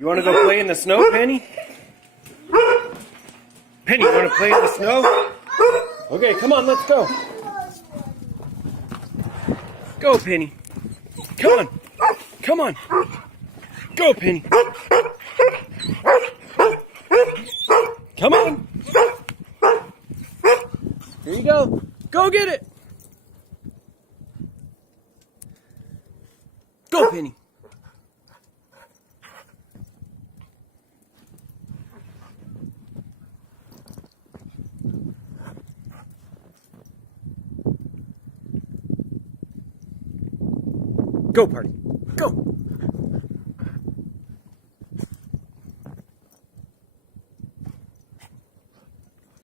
You want to go play in the snow, Penny? Penny, you want to play in the snow? Okay, come on, let's go. Go, Penny. Come on. Come on. Go, Penny. Come on. Here you go. Go get it. Go, Penny. Go, party. Go.